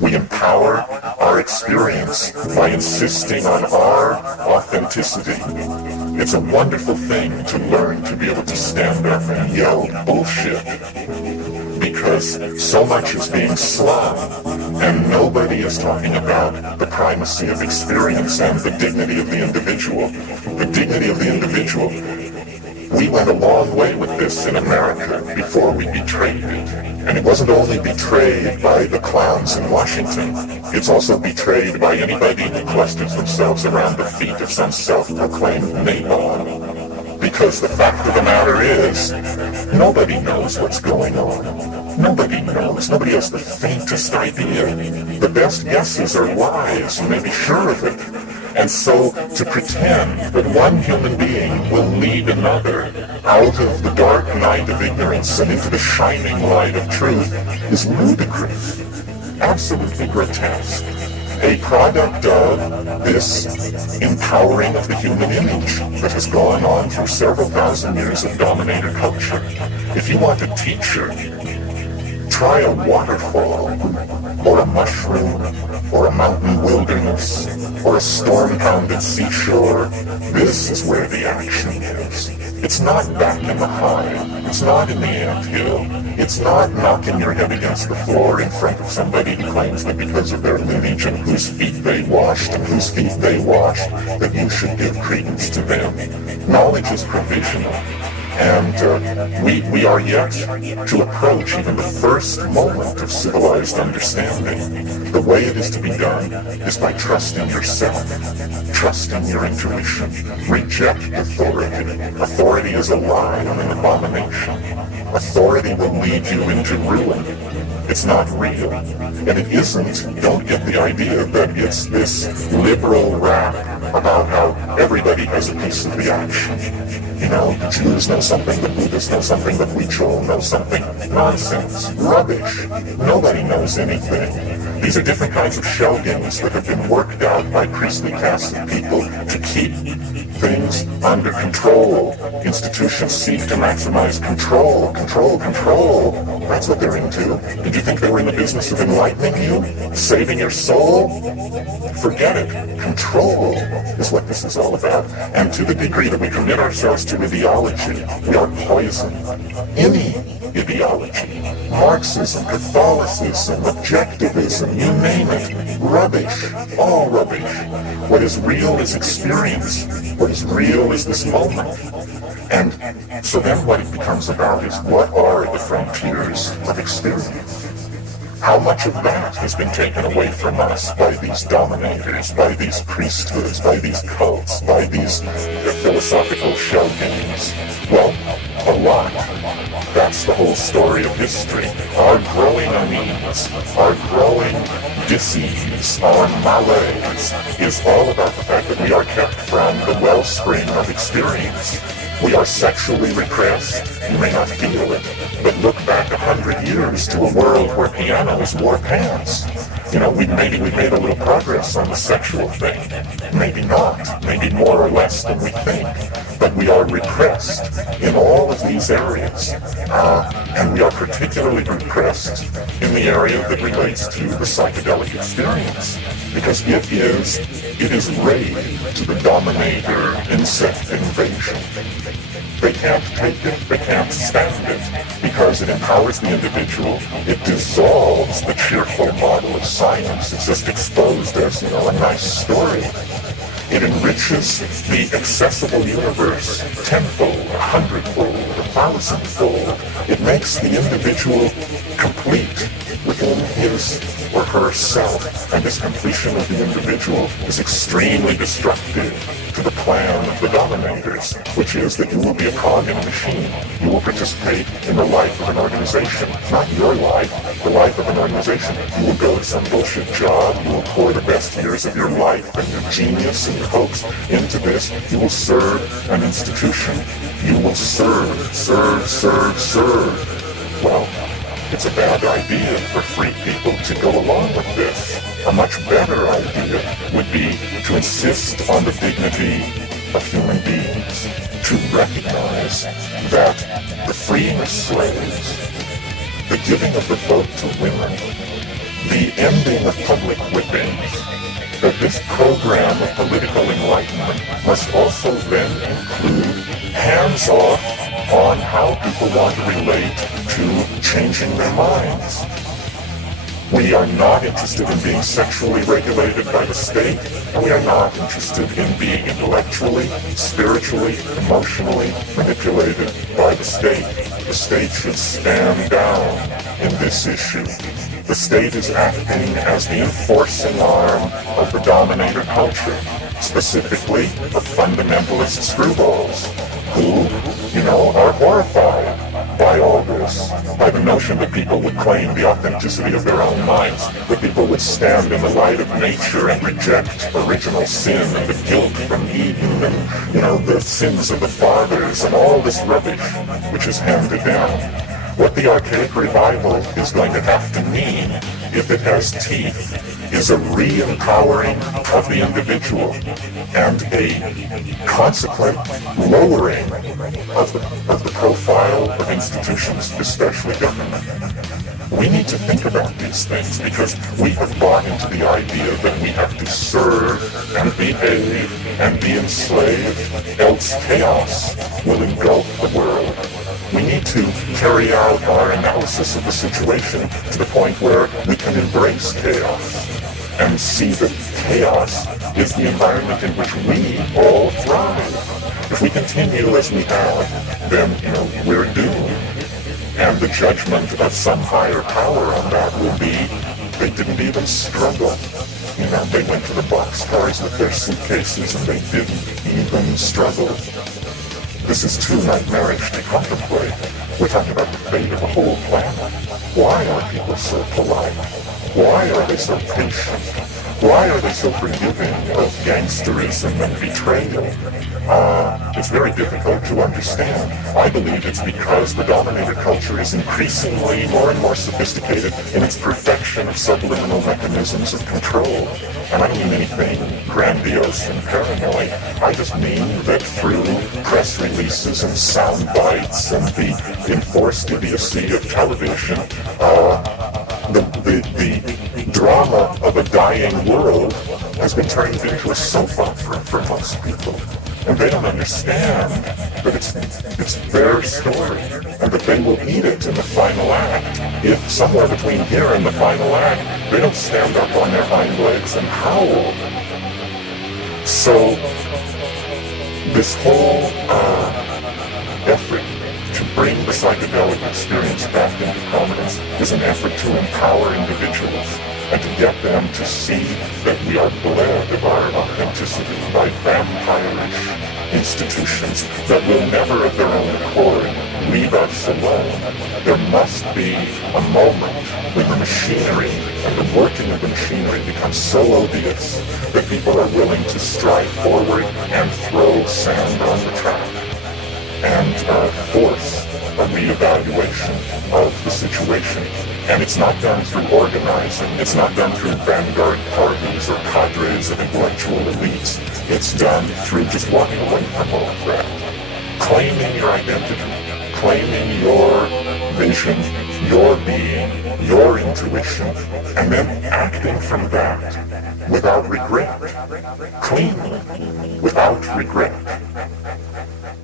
We empower our experience by insisting on our authenticity. It's a wonderful thing to learn to be able to stand up and yell bullshit, because so much is being slung, and nobody is talking about the primacy of experience and the dignity of the individual. The dignity of the individual. We went a long way with this in America before we betrayed it. And it wasn't only betrayed by the clowns in Washington, it's also betrayed by anybody who clusters themselves around the feet of some self-proclaimed nabob. Because the fact of the matter is, nobody knows what's going on. Nobody knows. Nobody has the faintest idea. The best guesses are lies, you may be sure of it. And so to pretend that one human being will lead another out of the dark night of ignorance and into the shining light of truth is ludicrous, absolutely grotesque. A product of this empowering of the human image that has gone on through several thousand years of dominator culture. If you want a teacher, try a waterfall, or a mushroom, or a mountain wilderness, or a storm-pounded seashore. This is where the action is. It's not back in the hive. It's not in the anthill. It's not knocking your head against the floor in front of somebody who claims that because of their lineage and whose feet they washed and whose feet they washed, that you should give credence to them. Knowledge is provisional. And we are yet to approach even the first moment of civilized understanding. The way it is to be done is by trusting yourself, trusting your intuition. Reject authority. Authority is a lie and an abomination. Authority will lead you into ruin. It's not real. And it isn't, don't get the idea that it's this liberal rap about how everybody has a piece of the action. You know, the Jews know something, the Buddhists know something, the Huichol know something. Nonsense. Rubbish. Nobody knows anything. These are different kinds of shell games that have been worked out by priestly castes of people to keep things under control. Institutions seek to maximize control, control, control. That's what they're into. Did you think they were in the business of enlightening you? Saving your soul? Forget it. Control is what this is all about. And to the degree that we commit ourselves to ideology, we are poison. Any ideology. Marxism, Catholicism, objectivism, you name it. Rubbish. All rubbish. What is real is experience. What is real is this moment. And so then what it becomes about is what are the frontiers of experience? How much of that has been taken away from us by these dominators, by these priesthoods, by these cults, by these philosophical shell games? Well, a lot. That's the whole story of history. Our growing unease, our growing disease, our malaise is all about the fact that we are kept from the wellspring of experience. We are sexually repressed. You may not feel it, but look back 100 years to a world where pianos wore pants. You know, we made a little progress on the sexual thing. Maybe not. Maybe more or less than we think. But we are repressed in all of these areas. And we are particularly repressed in the area that relates to the psychedelic experience. Because it is raid to the dominator insect invasion. They can't take it, they can't stand it, because it empowers the individual, it dissolves the cheerful model of science, it's just exposed as, you know, a nice story. It enriches the accessible universe tenfold, 100-fold, 1,000-fold. It makes the individual complete within his or herself, and this completion of the individual is extremely destructive to the plan of the dominators, which is that you will be a cog in a machine. You will participate in the life of an organization, not your life, the life of an organization. You will go to some bullshit job, you will pour the best years of your life and your genius and your hopes into this. You will serve an institution. You will serve. Well, it's a bad idea for free people to go along with this. A much better idea would be to insist on the dignity of human beings, to recognize that the freeing of slaves, the giving of the vote to women, the ending of public whippings, that this program of political enlightenment must also then include hands-off on how people want to relate to changing their minds. We are not interested in being sexually regulated by the state, and we are not interested in being intellectually, spiritually, emotionally manipulated by the state. The state should stand down in this issue. The state is acting as the enforcing arm of the dominator culture, specifically the fundamentalist screwballs, who, are horrified by all this, by the notion that people would claim the authenticity of their own minds, that people would stand in the light of nature and reject original sin and the guilt from Eden and, the sins of the fathers and all this rubbish which is handed down. What the archaic revival is going to have to mean, if it has teeth, is a re-empowering of the individual and a consequent lowering of the profile of institutions, especially government. We need to think about these things because we have bought into the idea that we have to serve and behave and be enslaved, else chaos will engulf the world. We need to carry out our analysis of the situation to the point where we can embrace chaos and see that chaos is the environment in which we all thrive. If we continue as we have, then, we're doomed. And the judgment of some higher power on that will be, they didn't even struggle. They went to the boxcars with their suitcases and they didn't even struggle. This is too nightmarish to contemplate. We're talking about the fate of a whole planet. Why are people so polite? Why are they so patient? Why are they so forgiving of gangsterism and betrayal? It's very difficult to understand. I believe it's because the dominator culture is increasingly more and more sophisticated in its perfection of subliminal mechanisms of control. And I don't mean anything grandiose and paranoid. I just mean that through press releases and sound bites and the enforced idiocy of television, the drama of a dying world has been turned into a soap opera for most people. And they don't understand that it's their story and that they will eat it in the final act. If somewhere between here and the final act, they don't stand up on their hind legs and howl. So this whole effort to bring the psychedelic experience back into prominence is an effort to empower individuals and to get them to see that we are bled of our authenticity by vampirish institutions that will never of their own accord leave us alone. There must be a moment when the machinery and the working of the machinery becomes so odious that people are willing to stride forward and throw sand on the track and force a reevaluation of the situation. And it's not done through organizing. It's not done through vanguard parties or cadres of intellectual elites. It's done through just walking away from all of that. Claiming your identity, claiming your vision, your being, your intuition, and then acting from that without regret, cleanly, without regret.